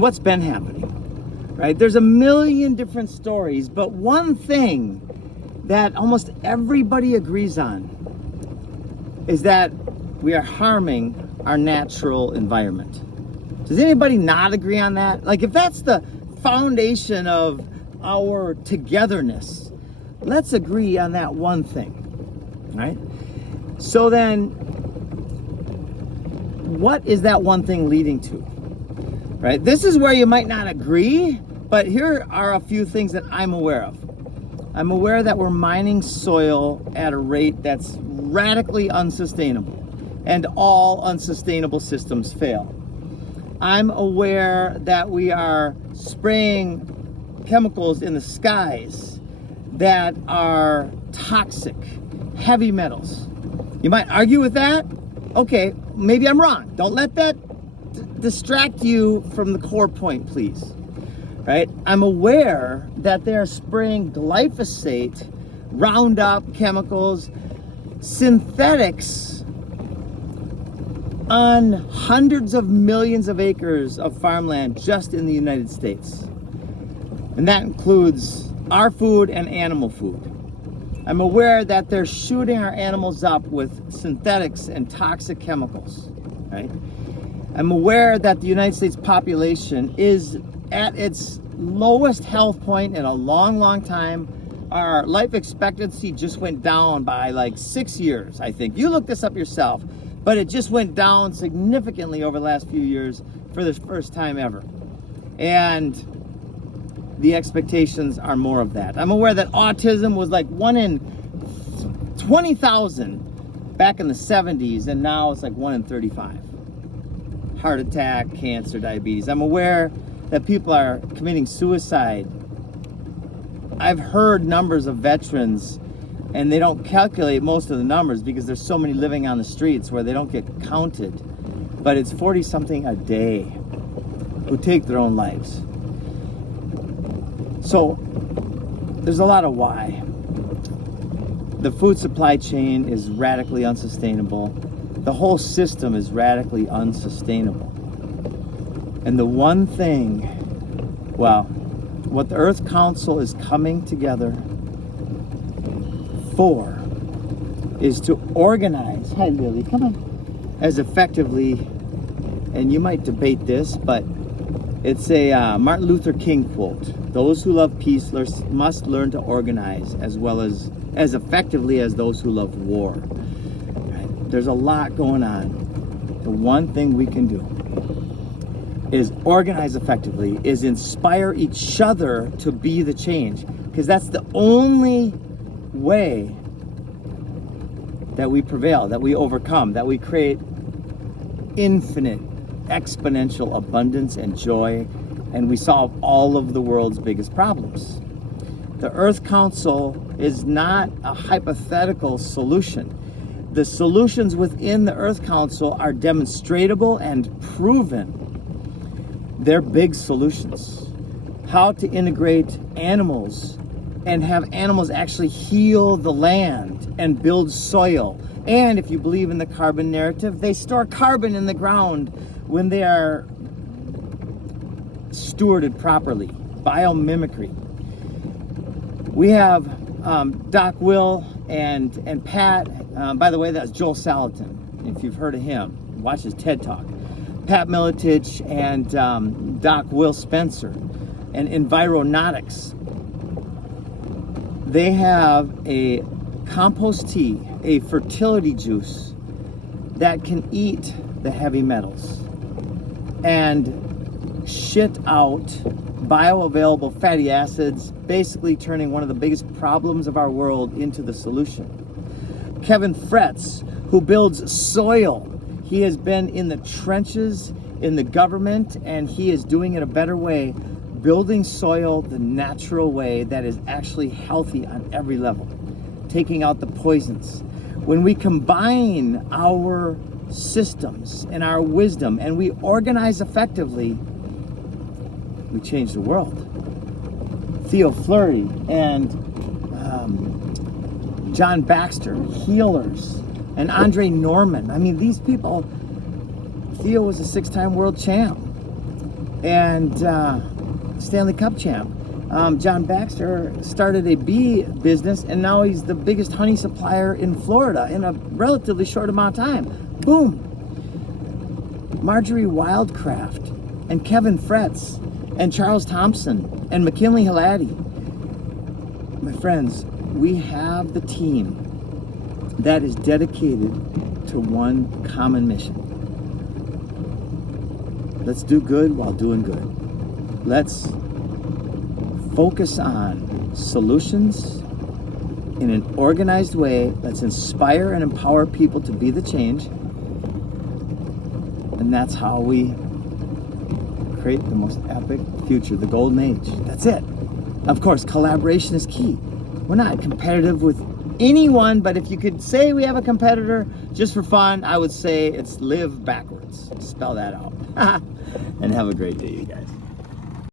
What's been happening, right? There's a million different stories, but one thing that almost everybody agrees on is that we are harming our natural environment. Does anybody not agree on that? Like, if that's the foundation of our togetherness, let's agree on that one thing, right? So then, what is that one thing leading to? Right? This is where you might not agree, but here are a few things that I'm aware of. I'm aware that we're mining soil at a rate that's radically unsustainable, and all unsustainable systems fail. I'm aware that we are spraying chemicals in the skies that are toxic, heavy metals. You might argue with that. Okay, maybe I'm wrong. Don't let that distract you from the core point, please. Right? I'm aware that they're spraying glyphosate, Roundup chemicals, synthetics on hundreds of millions of acres of farmland just in the United States. And that includes our food and animal food. I'm aware that they're shooting our animals up with synthetics and toxic chemicals, right? I'm aware that the United States population is at its lowest health point in a long, long time. Our life expectancy just went down by like 6 years, I think. You look this up yourself, but it just went down significantly over the last few years for the first time ever. And the expectations are more of that. I'm aware that autism was like 1 in 20,000 back in the 70s, and now it's like 1 in 35. Heart attack, cancer, diabetes. I'm aware that people are committing suicide. I've heard numbers of veterans, and they don't calculate most of the numbers because there's so many living on the streets where they don't get counted. But it's 40 something a day who take their own lives. So there's a lot of why. The food supply chain is radically unsustainable. The whole system is radically unsustainable. And the one thing, well, what the Earth Council is coming together for is to organize, hi Lily, come on, as effectively, and you might debate this, but it's a Martin Luther King quote. Those who love peace must learn to organize as well as effectively as those who love war. Right? There's a lot going on. The one thing we can do is organize effectively, is inspire each other to be the change. Because that's the only way that we prevail, that we overcome, that we create infinite, exponential abundance and joy, and we solve all of the world's biggest problems. The Earth Council is not a hypothetical solution. The solutions within the Earth Council are demonstrable and proven. They're big solutions. How to integrate animals and have animals actually heal the land and build soil. And if you believe in the carbon narrative, they store carbon in the ground when they are stewarded properly. Biomimicry. We have Doc Will and Pat. By the way, that's Joel Salatin. If you've heard of him, watch his TED Talk. Pat Miletich and Doc Will Spencer and Environautics. They have a compost tea, a fertility juice that can eat the heavy metals and shit out bioavailable fatty acids, basically turning one of the biggest problems of our world into the solution. Kevin Fretz, who builds soil. He has been in the trenches in the government, and he is doing it a better way, building soil the natural way that is actually healthy on every level, taking out the poisons. When we combine our systems and our wisdom and we organize effectively, we change the world. Theo Fleury and John Baxter, healers, and Andre Norman. I mean, these people, Theo was a 6-time world champ. and Stanley Cup champ. John Baxter started a bee business, and now he's the biggest honey supplier in Florida in a relatively short amount of time. Boom. Marjorie Wildcraft and Kevin Fretz and Charles Thompson and McKinley Halati. My friends, we have the team that is dedicated to one common mission. Let's do good while doing good. Let's focus on solutions in an organized way. Let's inspire and empower people to be the change. And that's how we create the most epic future, the golden age. That's it. Of course, collaboration is key. We're not competitive with anyone, but if you could say we have a competitor just for fun, I would say it's live backwards. Spell that out. And have a great day, you guys.